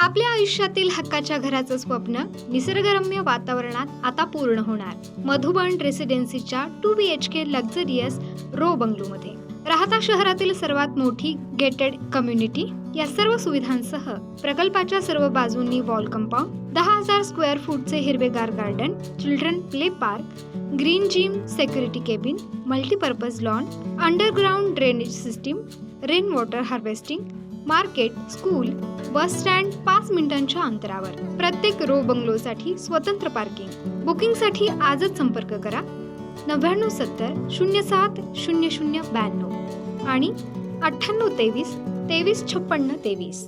आपल्या आयुष्यातील हक्काच्या घराचं स्वप्न निसर्गरम्य वातावरणात आता पूर्ण होणार। मधुबन रेसिडेन्सीच्या 2 BHK लक्झरियस रो बंगलोमध्ये राहता शहरातील सर्वात मोठी गेटेड कम्युनिटी या सर्व सुविधांसह प्रकल्पाच्या सर्व बाजूंनी वॉल कंपाऊंड, 10,000 स्क्वेअर फूटचे हिरवेगार garden, children play park, green gym, security cabin, multipurpose lawn, underground drainage system, rain water harvesting, market, school, bus stand 5 मिनिटांच्या अंतरावर। प्रत्येक रो बंगलोसाठी स्वतंत्र पार्किंग। बुकिंगसाठी आजच संपर्क करा 9970 07 0092 आणि 9823 2356 23।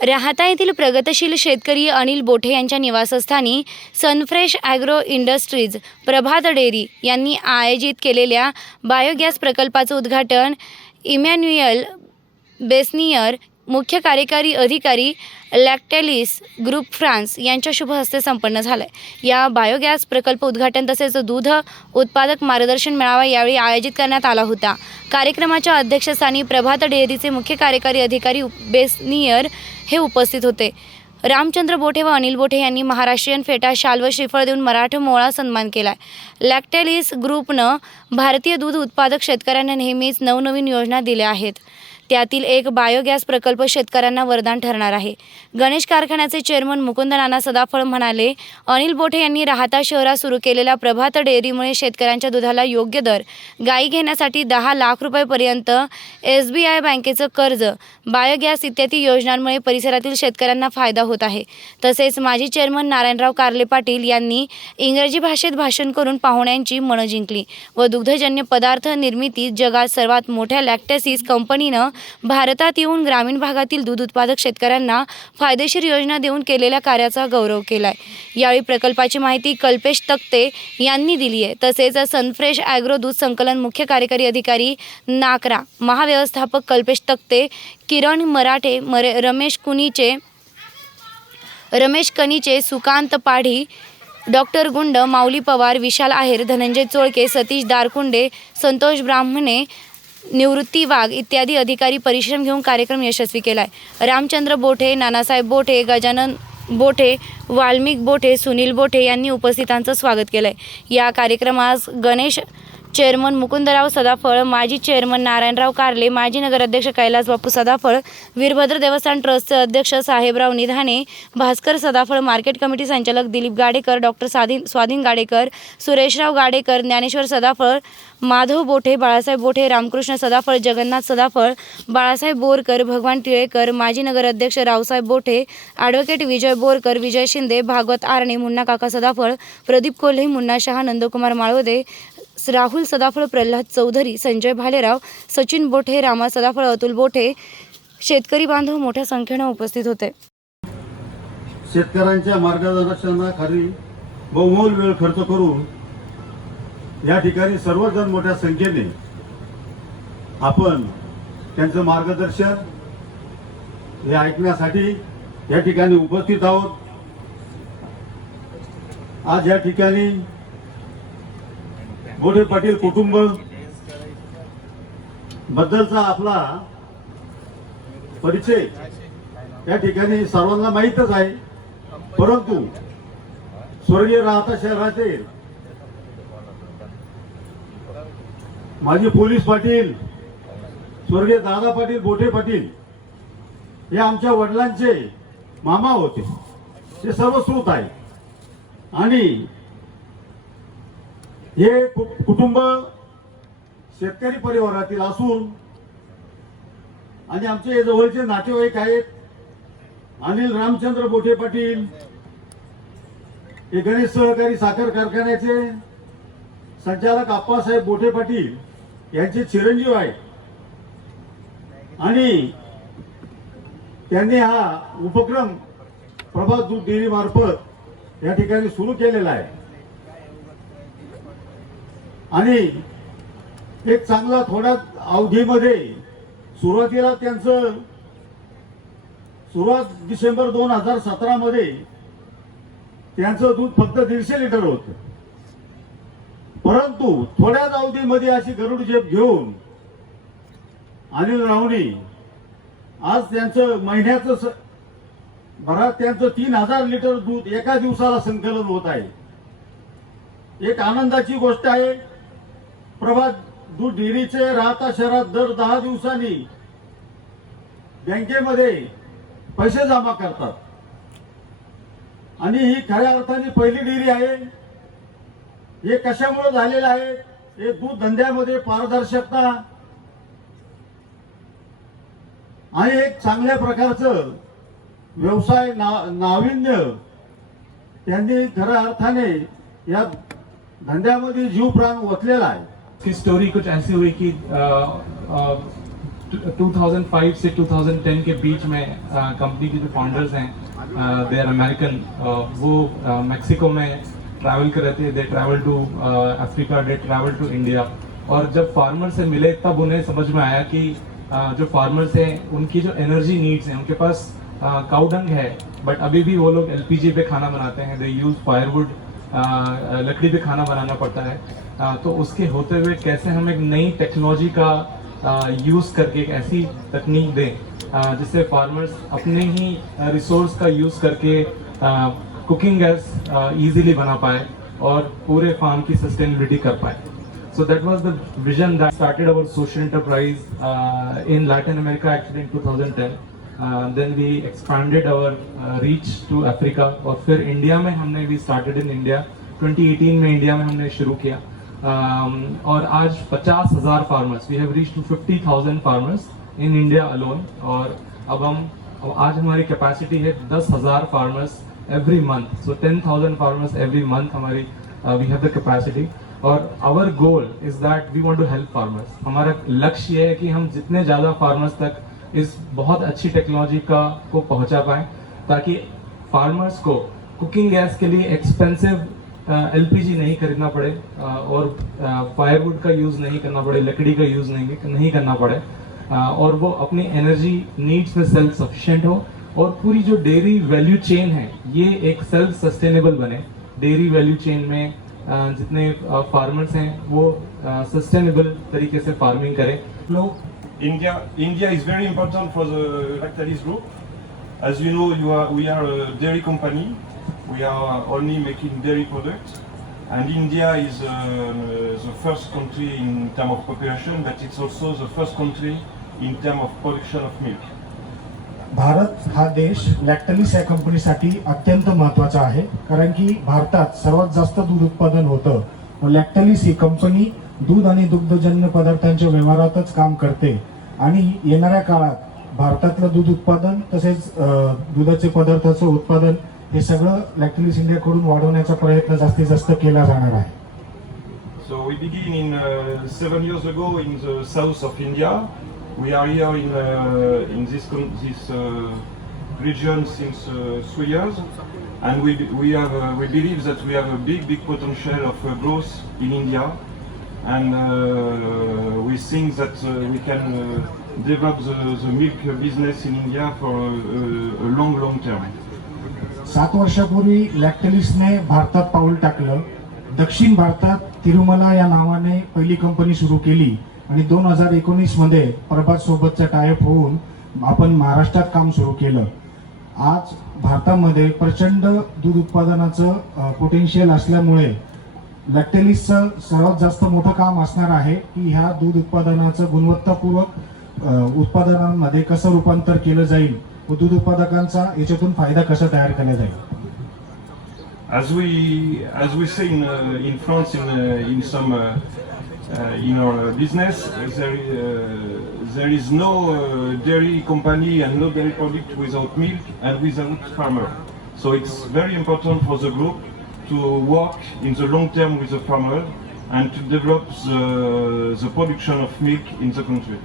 राहता येथील प्रगतशील शेतकरी अनिल बोठे यांच्या निवासस्थानी सनफ्रेश ॲग्रो इंडस्ट्रीज प्रभात डेअरी यांनी आयोजित केलेल्या बायोगॅस प्रकल्पाचं उद्घाटन इमॅन्युएल बेसनियर, मुख्य कार्यकारी अधिकारी लॅक्टेलिस ग्रुप फ्रान्स यांच्या शुभ हस्ते संपन्न झाले। या बायोगॅस प्रकल्प उद्घाटन तसेच दूध उत्पादक मार्गदर्शन मेळावा यावेळी आयोजित करण्यात आला होता। कार्यक्रमाच्या अध्यक्षस्थानी प्रभात डेअरीचे मुख्य कार्यकारी अधिकारी बेसनियर हे उपस्थित होते। रामचंद्र बोठे व अनिल बोठे यांनी महाराष्ट्रीयन फेटा, शाल व श्रीफळ देऊन मराठमोळा सन्मान केला। लॅक्टेलिस ग्रुपनं भारतीय दूध उत्पादक शेतकऱ्यांना नेहमीच नवनवीन योजना दिल्या आहेत। त्यातील एक बायोगॅस प्रकल्प शेतकऱ्यांना वरदान ठरणार आहे। गणेश कारखान्याचे चेअरमन मुकुंद नाना सदाफळ म्हणाले, अनिल बोठे यांनी राहता शहरात सुरू केलेल्या प्रभात डेअरीमुळे शेतकऱ्यांच्या दुधाला योग्य दर, गाई घेण्यासाठी 10 लाख रुपयेपर्यंत SBI बँकेचं कर्ज, बायोगॅस इत्यादी योजनांमुळे परिसरातील शेतकऱ्यांना फायदा होत आहे। तसेच माजी चेअरमन नारायणराव कारले पाटील यांनी इंग्रजी भाषेत भाषण करून पाहुण्यांची मनं जिंकली व दुग्धजन्य पदार्थ निर्मितीत जगात सर्वात मोठ्या लॅक्टेसिस कंपनीनं भारतात येऊन ग्रामीण भागातील दूध उत्पादक शेतकऱ्यांना फायदेशीर योजना देऊन केलेल्या कार्याचा गौरव केलाय। यावेळी प्रकल्पाची माहिती कल्पेश तक्ते यांनी दिली आहे। तसेच सनफ्रेश ॲग्रो दूध संकलन मुख्य कार्यकारी अधिकारी नाकरा, महाव्यवस्थापक कल्पेश तक्ते, किरण मराठे, रमेश कनीचे, सुकांत पाढी, डॉक्टर गुंड, माऊली पवार, विशाल आहेर, धनंजय चोळके, सतीश दारकुंडे, संतोष ब्राह्मणे, निवृत्ती वाघ इत्यादी अधिकारी परिश्रम घेऊन कार्यक्रम यशस्वी केलाय। रामचंद्र बोठे, नानासाहेब बोठे, गजानन बोठे, वाल्मिक बोठे, सुनील बोठे यांनी उपस्थितांचं स्वागत केलंय। या कार्यक्रमास गणेश चेअरमन मुकुंदराव सदाफळ, माजी चेअरमन नारायणराव कारले, माजी नगराध्यक्ष कैलास बापू सदाफळ, वीरभद्र देवस्थान ट्रस्टचे अध्यक्ष साहेबराव निधाने, भास्कर सदाफळ, मार्केट कमिटी संचालक दिलीप गाडेकर, डॉक्टर स्वाधीन गाडेकर, सुरेशराव गाडेकर, ज्ञानेश्वर सदाफळ, माधव बोठे, बाळासाहेब बोठे, रामकृष्ण सदाफळ, जगन्नाथ सदाफळ, बाळासाहेब बोरकर, भगवान टिळेकर, माजी नगराध्यक्ष रावसाहेब बोठे, ॲडव्होकेट विजय बोरकर, विजय शिंदे, भागवत आरणे, मुन्ना काका सदाफळ, प्रदीप कोल्हे, मुन्ना शहा, नंदकुमार माळवदे, राहुल सदाफळ, प्रल्हाद चौधरी, संजय भालेराव, सचिन बोठे, रामा सदाफळ, अतुल बोठे, शेतकरी बांधव मोठ्या संख्येने उपस्थित होते। शेतकऱ्यांच्या मार्गदर्शनाखाली बहुमोल वेळ खर्च करून या ठिकाणी सर्वजण मोठ्या संख्येने आपण त्यांचं मार्गदर्शन हे ऐकण्यासाठी या ठिकाणी उपस्थित आहोत। आज या ठिकाणी बोठे पाटील कुटुंब बद्दलचा आपला परिचय या ठिकाणी सर्वांना माहीतच आहे, परंतु स्वर्गीय राहता शहरातील माजी पोलीस पाटील स्वर्गीय दादा पाटील बोठे पाटील हे आमच्या वडिलांचे मामा होते, ते सर्व श्रुत आहे। आणि हे कुटुंब शेतकरी परिवारातील असून आणि आमचे जवळचे नातेवाईक आहेत अनिल रामचंद्र बोठे पाटील, हे गणेश सहकारी साखर कारखान्याचे संचालक आप्पासाहेब बोठे पाटील यांचे चिरंजीव आहेत आणि त्यांनी हा उपक्रम प्रभात दूध डेअरी मार्फत या ठिकाणी सुरू केलेला आहे आणि एक चांगला थोड्या अवधीमध्ये सुरुवातीला त्यांचं सुरुवात डिसेंबर 2017 मध्ये त्यांचं दूध फक्त 150 लिटर होतं, परंतु थोड्याच अवधीमध्ये अशी गरुड झेप घेऊन अनिल राऊनी आज त्यांचं महिन्याचं बराच त्यांचं 3000 लिटर दूध एका दिवसाला संकलन होत आहे. एक आनंदाची गोष्ट आहे. प्रभात दूध डेअरीचे राहता शहरात दर 10 दिवसांनी बँकेमध्ये पैसे जमा करतात आणि ही खऱ्या अर्थाने पहिली डेअरी आहे. हे कशामुळे झालेलं आहे? हे दूध धंद्यामध्ये पारदर्शकता आणि एक चांगल्या प्रकारचं व्यवसाय नाविन्य त्यांनी खऱ्या अर्थाने या धंद्यामध्ये जीव प्राण ओतलेला आहे. की स्टोरी कुछ ऐसी हुई कि 2005 से 2010 के बीच में कंपनी के जो फाउंडर्स हैं दे आर अमेरिकन, वो मेक्सिको में ट्रैवल कर रहे थे. They travel to Africa, they travel to India. और जब फार्मर से मिले तब उन्हें समझ में आया कि जो फार्मर्स हैं उनकी जो एनर्जी नीड्स हैं, उनके पास काउ डंग है बट अभी भी वो लोग एलपीजी पे खाना बनाते हैं. दे यूज फायरवुड, लकड़ी पे खाना बनाना पड़ता है. तो उसके होते हुए कैसे हम एक नई टेक्नोलॉजी का यूज़ करके एक ऐसी तकनीक दें जिससे फार्मर्स अपने ही रिसोर्स का यूज़ करके कुकिंग गैस ईजीली बना पाए और पूरे फार्म की सस्टेनेबिलिटी कर पाए. So that was the vision that started our social enterprise in Latin America actually in 2010. Then we expanded our reach to Africa और फिर इंडिया में हमने we started in India 2018 में इंडिया में हमने शुरू किया. और आज 50,000 farmers, we have reach to 50,000 farmers in India alone. और अब आज हमारी कैपेसिटी है 10,000 farmers every month. So 10,000 farmers every month हमारी वी हैव द कैपेसिटी. और our goal is that we want to help farmers. हमारा लक्ष्य ये है कि हम जितने ज़्यादा फार्मर्स तक इस बहुत अच्छी टेक्नोलॉजी को पहुंचा पाएं ताकि फार्मर्स को कुकिंग गैस के लिए एक्सपेंसिव एलपीजी नहीं खरीदना पड़े और फायरवुड का यूज़ नहीं करना पड़े, लकड़ी का यूज़ नहीं करना पड़े और वो अपनी एनर्जी नीड्स में सेल्फ सफिशिएंट हो और पूरी जो डेयरी वैल्यू चेन है ये एक सेल्फ सस्टेनेबल बने. डेयरी वैल्यू चेन में जितने फार्मर्स हैं वो सस्टेनेबल तरीके से फार्मिंग करें. No, India is very important for the Lactalis group. As you know, we are a dairy company. We are only making dairy products, and India is the first country in terms of population, but it's also the first country in terms of production of milk. Bharat हा देश लॅक्टलिस या कंपनीसाठी अत्यंत महत्त्वाचा आहे कारण की भारतात सर्वात जास्त दूध उत्पादन होतं व लॅक्टलिस ही कंपनी दूध आणि दुग्धजन्य पदार्थांच्या व्यवहारातच काम करते आणि येणाऱ्या काळात भारतातलं दूध उत्पादन तसेच दुधाचे पदार्थाचं उत्पादन हे सगळं लॅक्टलिस इंडियाकडून वाढवण्याचा प्रयत्न जास्तीत जास्त केला जाणार आहे. So we begin in 7 years ago in the south of India. We are here in this region since 3 years, and we believe that we have a big potential of growth in India, and we think that we can develop the milk business in India for a long term. 7 वर्षापूर्वी लॅक्टलिसने भारतात पाऊल टाकलं. दक्षिण भारतात तिरुमला या नावाने पहिली company सुरू केली आणि 2019 मध्ये प्रभात सोबतचा टायअप होऊन आपण महाराष्ट्रात काम सुरू केलं. आज भारतामध्ये प्रचंड दूध उत्पादनाचं पोटेन्शियल असल्यामुळे लॅक्टलिसचं सर्वात जास्त मोठं काम असणार आहे की ह्या दूध उत्पादनाचं गुणवत्तापूर्वक उत्पादनांमध्ये कसं रूपांतर केलं जाईल व दूध उत्पादकांचा याच्यातून फायदा कसा तयार केला जाईल. As we say in France in some in our business, there is no dairy company and no dairy product without milk and without farmer. So it's very important for the group to work in the long term with the farmer and to develop the production of milk in the country.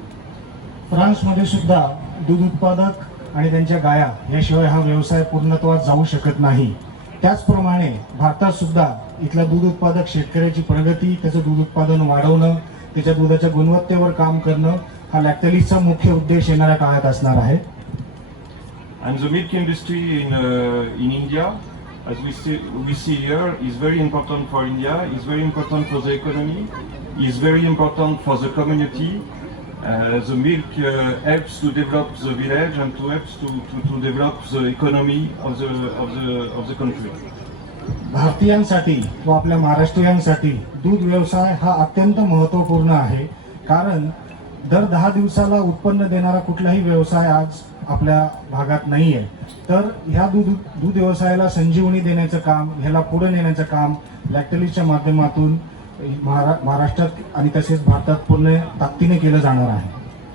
फ्रान्समध्ये सुद्धा दूध उत्पादक आणि त्यांच्या गाया याशिवाय हा व्यवसाय पूर्णत्वास जाऊ शकत नाही. त्याचप्रमाणे भारतात सुद्धा इथल्या दूध उत्पादक शेतकऱ्याची प्रगती, त्याचं दूध उत्पादन वाढवणं, त्याच्या दुधाच्या गुणवत्तेवर काम करणं हा लॅक्टलिसचा मुख्य उद्देश येणाऱ्या काळात असणार आहे. And the milk industry in India, as we see here, is very important for India, is very important for the economy, is very important for the community, The milk helps to develop the village and helps to develop the economy of the country. भारतीयांसाठी व आपल्या महाराष्ट्रीयांसाठी दूध व्यवसाय हा अत्यंत महत्त्वपूर्ण आहे, कारण दर 10 दिवसाला उत्पन्न देणारा कुठलाही व्यवसाय आज आपल्या भागात नाही आहे. तर ह्या दूध व्यवसायाला संजीवनी देण्याचं काम, ह्याला पुढे नेण्याचं काम लॅक्टलिसच्या माध्यमातून महाराष्ट्रात आणि तसेच भारतात पूर्ण ताकदीने केलं जाणार आहे.